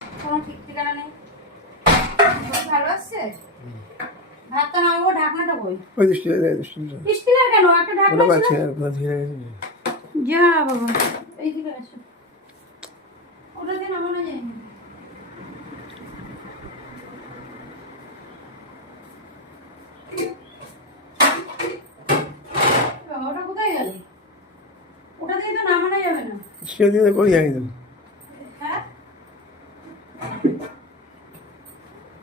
কোনো ঠিক ঠিকানা নেই। ভালো আসছে ভাতটা নামাবো, ঢাকনাটা বই ওই দৃষ্টিটা দেয়, দৃষ্টিটা স্টিলের কেন একটা ঢাকনা ওটা ছিল। পাচ্ছি না, কোথা থেকে গেছে? যা বাবা এইদিকে আসো, ওটা দিয়ে নামানো যায় না। ওটা কোথায় গেল? ওটা দিয়ে তো নামানো যাবে না। স্টিল দিয়ে করি জানি তো। হ্যাঁ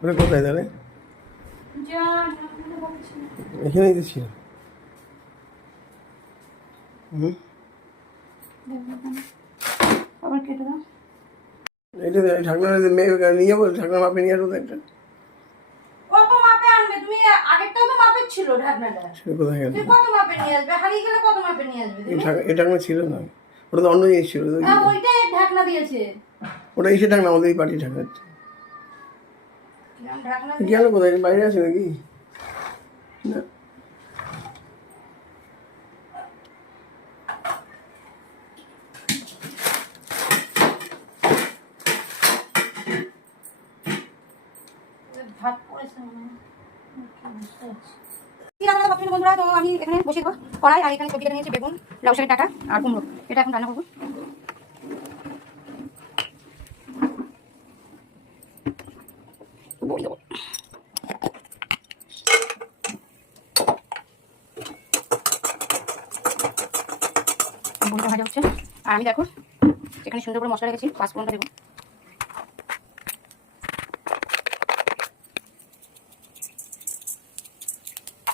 ওটা কোথায় তাহলে? যা ঢাকনাটা পাচ্ছি না। এখানেই তো ছিল। হুম, আবার কেটে দাও। এটা ঢাকনাটা মেয়ে নিয়ে যাবো, ঢাকনা মাপে নিয়ে আসবো তো একটা। কত মাপে আনবে তুমি? আগেরটাও তো মাপের ছিল ঢাকনাটা। সেটা কোথায় গেল? তুমি কত মাপে নিয়ে আসবে? হারিয়ে গেলে কত মাপে নিয়ে আসবে তুমি? এই ঢাকনা ছিল না, ওটা তো অন্য জিনিস ছিল। ওইটাই ঢাকনা দিয়েছে। ওটা এসে ঢাকনা, আমাদের এই পার্টি ঢাকনা। ঢাকনা গেল কোথায়? বাইরে আছে নাকি? না, ভাত পড়েছে মনে হয়। বন্ধুরা, তো আমি এখানে বসে দেবো কড়াই, আর এখানে সবজি কেটে নিয়েছি, বেগুন, লাউ শাকের ডাঁটা আর কুমড়ো। এটা এখন রান্না করবো। বড়ি দেবো। বড়িটা ভাজা হচ্ছে, আর আমি দেখো এখানে সুন্দর করে মশলা রেখেছি, পাঁচফোড়নটা দেবো।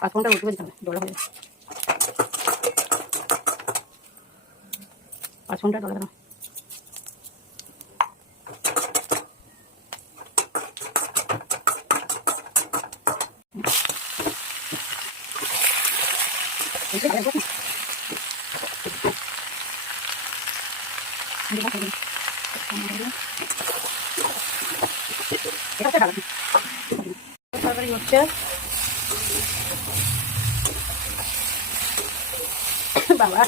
পাঁচফোড়নটা উল্টে দিতে হবে, ডলা হয়ে যাবে। পাঁচফোড়নটা ডলা দেবো। তরকারি হচ্ছে, বাবা